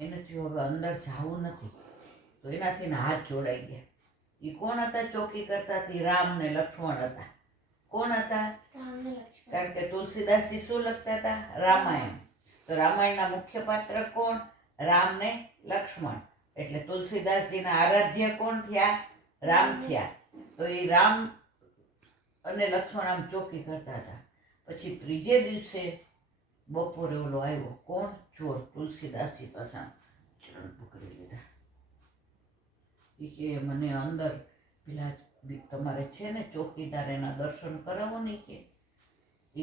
એનાથી હવે અંદર જવું નથી. તો એનાથી હાથ જોડાઈ ગયા. એ કોણ હતા ચોકી કરતા? રામ ને લક્ષ્મણ હતા. કોણ હતા? કારણ કે તુલસીદાસજી શું લખતા હતા? રામાયણ. તો રામાયણના મુખ્ય પાત્ર કોણ? રામ ને લક્ષ્મણ. એટલે તુલસીદાસજીના આરાધ્ય કોણ થયા? રામ થયા. તો એ રામ અને લક્ષ્મણ આમ ચોકી કરતા હતા. પછી ત્રીજે દિવસે બપોરે ઓલો આવ્યો. કોણ? ચોર. તુલસીદાસજી પાસે ચરણ પકડી લીધા. એ કે મને અંદર પેલા તમારે છે ને ચોકીદાર, એના દર્શન કરાવો ને.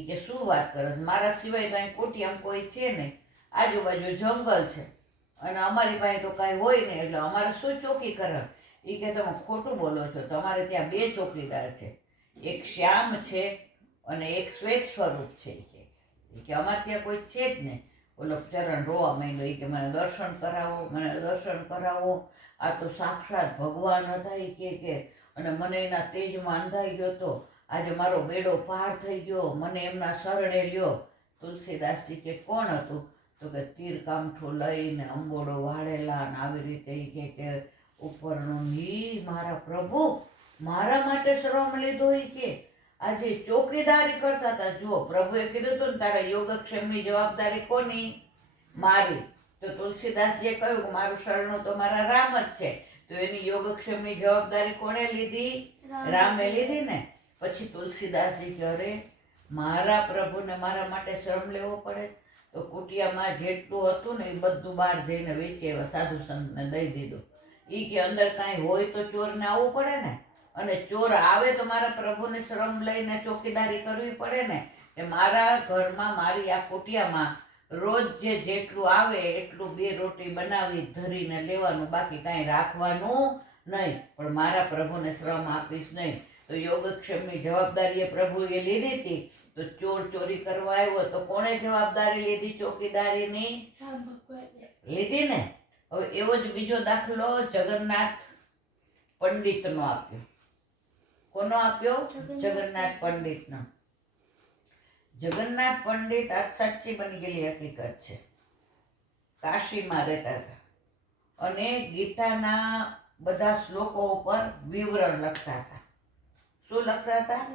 કે શું વાત કરે? મારા સિવાય તો અહીં કોટિયામ કોઈ છે નહીં, આજુબાજુ જંગલ છે અને અમારી પાસે તો કાંઈ હોય નહીં, એટલે અમારે શું ચોકી કરાવ? એ કે તમે ખોટું બોલો છો. તમારે ત્યાં બે ચોકીદાર છે, એક શ્યામ છે અને એક શ્વેત સ્વરૂપ છે. કે અમારે ત્યાં કોઈ છે જ નહીં. ઓલો ચરણ રોવા માંડ્યો. કે મને દર્શન કરાવો, મને દર્શન કરાવો. આ તો સાક્ષાત ભગવાન હતા. કે અને મને એના તેજમાં અંધાઈ ગયો તો આજે મારો બેડો પાર થઈ ગયો, મને એમના શરણે લ્યો. તુલસીદાસજી કે કોણ હતું? તો કે તીર કામઠું લઈને અંબોડો વાળેલા ને આવી રીતે. કે ઉપરનું ઈ મારા પ્રભુ મારા માટે શ્રમ લીધો. કે આજે ચોકીદારી કરતા હતા. જુઓ, પ્રભુએ કીધું હતું ને તારા યોગક્ષેમની જવાબદારી કોની? મારી. તો તુલસીદાસજીએ કહ્યું કે મારું શરણું તો મારા રામ જ છે. તો એની યોગક્ષેમની જવાબદારી કોણે લીધી? રામે લીધી ને. પછી તુલસીદાસજી કે અરે મારા પ્રભુને મારા માટે શ્રમ લેવો પડે. તો કુટિયામાં જેટલું હતું ને એ બધું બહાર જઈને વેચે એવા સાધુ સંતને દઈ દીધું. એ કે અંદર કાંઈ હોય તો ચોરને આવવું પડે ને, અને ચોર આવે તો મારા પ્રભુને શ્રમ લઈને ચોકીદારી કરવી પડે ને. કે મારા ઘરમાં, મારી આ કુટિયામાં રોજ જેટલું આવે એટલું બે રોટી બનાવી ધરીને લેવાનું, બાકી કાંઈ રાખવાનું નહીં. પણ મારા પ્રભુને શ્રમ આપીશ નહીં. તો યોગક્ષેમની જવાબદારી એ પ્રભુએ લીધી હતી. તો ચોર ચોરી કરવા આવ્યો તો કોણે જવાબદારી લીધી? ચોકીદારીની લીધી ને. હવે એવો જ બીજો દાખલો જગન્નાથ પંડિતનો આપ્યો. કોનો આપ્યો? જગન્નાથ પંડિતનો. જગન્નાથ પંડિત આજ સાચી બની ગયેલી હકીકત છે. કાશીમાં રહેતા હતા અને ગીતાના બધા શ્લોકો ઉપર વિવરણ લખતા હતા. શું લખતા હતા?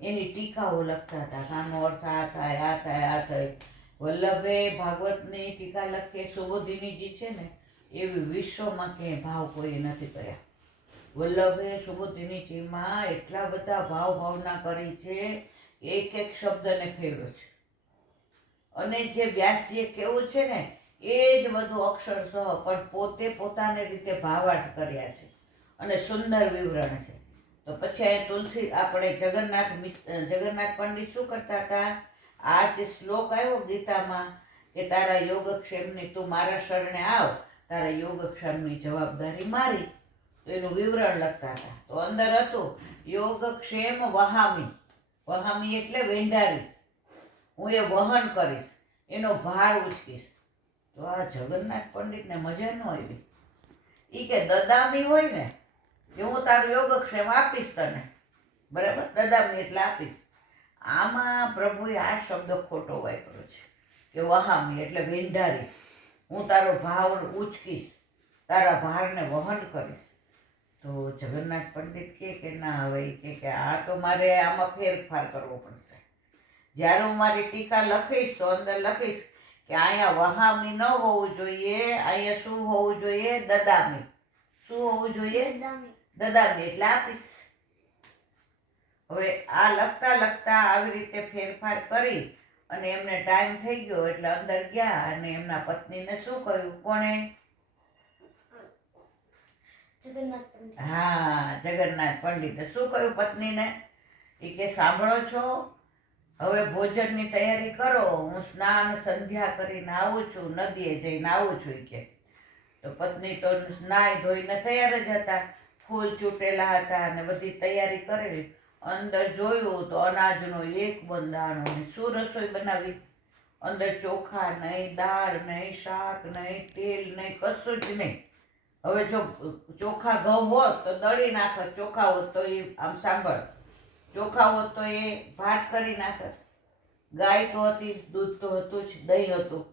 એની ટીકાઓ લખતા હતા. આનો અર્થ આ થાય, આ થાય, આ થાય. વલ્લભે ભાગવતની ટીકા લખીએ, સુબોધિનીજી છે ને, એવી વિશ્વમાં ક્યાંય ભાવ કોઈ નથી કર્યા. વલ્લભે સુબોધિનીજીમાં એટલા બધા ભાવના કરી છે, એક એક શબ્દને ફેરવ્યો છે. અને જે વ્યાસજીએ કેવું છે ને એ જ બધું અક્ષરશઃ પણ પોતે પોતાની રીતે ભાવાર્થ કર્યા છે અને સુંદર વિવરણ છે. તો પછી આપણે જગન્નાથ પંડિત શું કરતા હતા? આ જે શ્લોક આવ્યો ગીતામાં કે તારા યોગક્ષેમની, તું મારા શરણે આવ, તારા યોગક્ષેમની જવાબદારી મારી, તો એનું વિવરણ લખતા હતા. તો અંદર હતું યોગક્ષેમ વહામી. વહામી એટલે વેંઢારીશ, હું એ વહન કરીશ, એનો ભાર ઉચકીશ. તો આ જગન્નાથ પંડિતને મજા ન આવી. એ કે દદામી હોય ને કે હું તારું યોગક્ષેમ આપીશ તને, બરાબર? દદામી એટલે આપીશ. આમાં પ્રભુએ આ શબ્દ ખોટો વાપર્યો છે કે વહામી એટલે વેંઢારીશ, હું તારો ભાવ ઉચકીશ, તારા ભારને વહન કરીશ. તો જગન્નાથ પંડિત કે ના, હવે કે આ તો મારે આમાં ફેરફાર કરવો પડશે. જ્યારે હું મારી ટીકા લખીશ તો અંદર લખીશ કે અહીંયા વહામી ન હોવું જોઈએ, અહીંયા શું હોવું જોઈએ? દદામી. શું હોવું જોઈએ? દદામી એટલે આપીશ. હવે આ લખતા આવી રીતે ફેરફાર કરી અને એમને ટાઈમ થઈ ગયો એટલે અંદર ગયા અને એમના પત્નીને શું કહ્યું? કોણે? જગન્નાથ પંડિતે શું કહ્યું પત્નીને? એ કે સાંભળો છો, હવે ભોજનની તૈયારી કરો, હું સ્નાન સંધ્યા કરીને આવું છું, નદીએ જઈને આવું છું. કે તો પત્ની તો નાઈ ધોઈને તૈયાર જ હતા, ફૂલ ચૂંટેલા હતા અને બધી તૈયારી કરેલી. અંદર જોયું તો અનાજનો એક બંધ દાણો નહીં. શું રસોઈ બનાવી? અંદર ચોખા નહીં, દાળ નહીં, શાક નહીં, તેલ નહીં, કશું જ નહીં. હવે જો ચોખા ઘઉં હોત તો દળી નાખત, ચોખા હોત તો એ આમ સાંભળ, ચોખા હોત તો એ ભાત કરી નાખત. ગાય તો હતી, દૂધ તો હતું જ, દહીં હતું.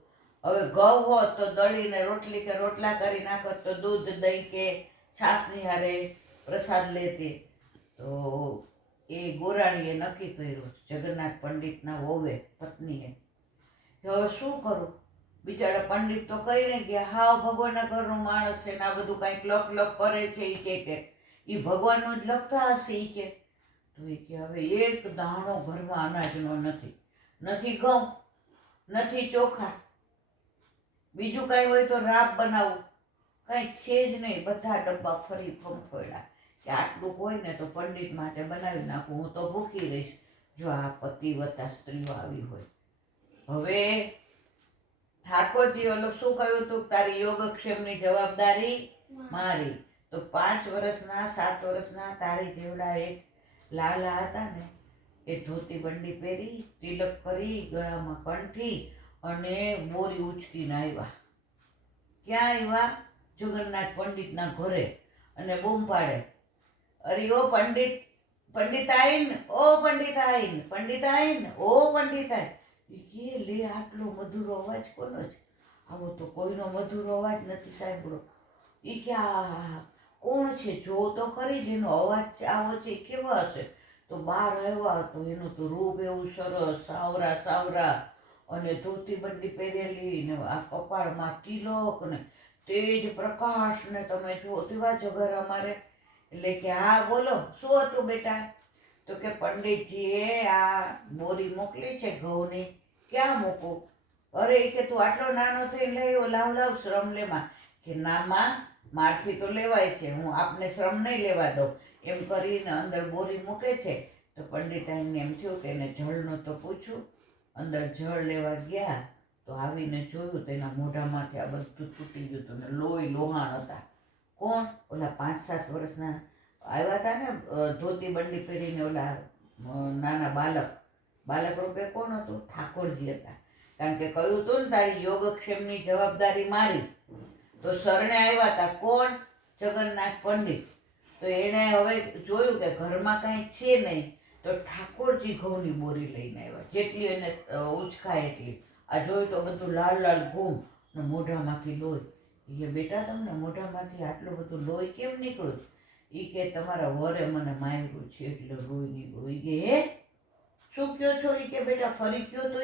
હવે ઘઉં હોત તો દળીને રોટલી કે રોટલા કરી નાખત તો દૂધ દહીં કે છાશની હારે પ્રસાદ લેતી. તો એ ગોરાણીએ નક્કી કર્યું, જગન્નાથ પંડિતના વહુએ, પત્નીએ, કે હવે શું કરું? બિચારા પંડિત તો કહીને ગયા, હાવ ભગવાનના ઘરનો માણસ છે ને આ બધું કાંઈક લખ કરે છે. કે એ ભગવાનનું જ લખતા હશે. કે તો એ કે હવે એક દાણો ઘરમાં અનાજનો નથી, નથી ઘઉં, નથી ચોખા, બીજું કાંઈ હોય તો રાબ બનાવું, કાંઈ છે જ નહીં. બધા ડબ્બા ફરી ફંફોડ્યા કે આટલું હોય ને તો પંડિત માટે બનાવી નાખું, હું તો ભૂખી રહીશ જો આ પતિવતા સ્ત્રીઓ આવી હોય. હવે ઠાકોરજી ઓલો શું કહ્યું હતું, તારી યોગક્ષેમની જવાબદારી મારી. તો 5 વર્ષના 7 વર્ષના તારી જેવડા એક લાલા હતા ને, એ ધોતી બંડી પહેરી, તિલક કરી, ગળામાં કંઠી અને બોરી ઉચકીને આવ્યા. ક્યાં આવ્યા? જગન્નાથ પંડિતના ઘરે. અને બૂમ પાડે, અરે ઓ પંડિત, પંડિત આઈન, ઓ પંડિત આઈન, પંડિત આઈન, ઓ પંડિત આઈન. કે લે આટલો મધુરો અવાજ કોનો છે? આવો તો કોઈનો મધુરો અવાજ નથી સાંભળ્યો. એ કે આ કોણ છે? જો તો ખરી જેનો અવાજ આવો છે કેવો હશે? તો બહાર આવ્યા તો એનું તો રૂપ એવું સરસ, સાવરા સાવરા, અને ધોતી બંડી પહેરેલી ને આ કપાળમાં તિલક ને તેજ પ્રકાશ ને તમે જુઓ તેવા જગર અમારે. એટલે કે હા બોલો શું હતું બેટા? તો કે પંડિતજીએ આ બોરી મોકલી છે ઘઉંની, ક્યાં મૂકું? અરે કે તું આટલો નાનો થઈને લાવ્યો, લાવ લાવ શ્રમ લેમાં. કે ના માં, મારથી તો લેવાય છે, હું આપને શ્રમ નહીં લેવા દઉં. એમ કરીને અંદર બોરી મૂકે છે. તો પંડિતાઈને એમ થયું કે એને જળનું તો પૂછું. અંદર જળ લેવા ગયા તો આવીને જોયું તો એના મોઢામાંથી આ બધું તૂટી ગયું હતું ને લોહી લોહાણ હતા. કોણ? ઓલા 5-7 વર્ષના આવ્યા હતા ને ધોતી બંડી પહેરીને, ઓલા નાના બાલક રૂપે કોણ હતું? ઠાકોરજી હતા. કારણ કે કહ્યું હતું ને તારી યોગક્ષેમની જવાબદારી મારી. તો શરણે આવ્યા હતા કોણ? જગન્નાથ પંડિત. તો એણે હવે જોયું કે ઘરમાં કાંઈ છે નહીં, તો ઠાકોરજી ઘઉંની બોરી લઈને આવ્યા, જેટલી એને ઉચકાય એટલી. આ જોયું તો બધું લાલ લાલ ઘૂમ ને મોઢામાંથી લોહી. એ બેટા તમને મોઢામાંથી આટલું બધું લોહી કેમ નીકળ્યું? એ કે તમારા વરે મને માર્યું છે એટલે લોહી નીકળ્યું. એ કે હે શું કયો છો? એ કે બેટા ફરી કયો તો.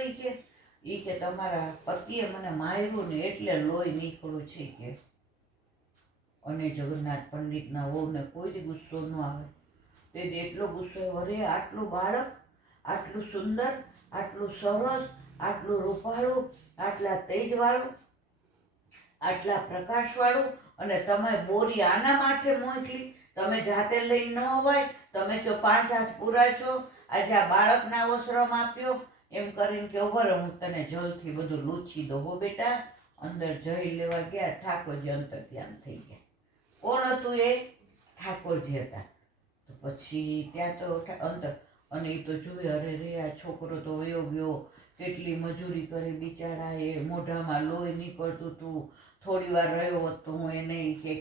એ કે તમારા પતિએ મને માર્યું ને એટલે લોહી નીકળ્યું છે. કે અને જગન્નાથ પંડિતના વહુને કોઈ દી ગુસ્સો ન આવે. તે એટલો ગુસ્સો, અરે આટલું બાળક, આટલું સુંદર, આટલું સરસ, આટલું રૂપાળું, આટલા તેજવાળું, આટલા પ્રકાશવાળું, અને તમે બોરી આના માટે મોકલી? તમે જાતે લઈને ન અવાય? તમે જો 5 હાથ પૂરા છો, આજે આ બાળકને આવો શ્રમ આપ્યો? એમ કરીને કે ઉભો હું તને જલથી બધું લૂછી દઉં હો બેટા. અંદર જઈ લેવા ગયા, ઠાકોરજી અંતર ધ્યાન થઈ ગયા. કોણ હતું એ? ઠાકોરજી હતા. તો પછી ત્યાં તો અંદર, અને એ તો જુએ, અરે રે આ છોકરો તો વયો ગયો, કેટલી મજૂરી કરી બિચારા, એ મોઢામાં લોહી નીકળતું હતું, થોડી વાર રહ્યો હોત તો હું એને કે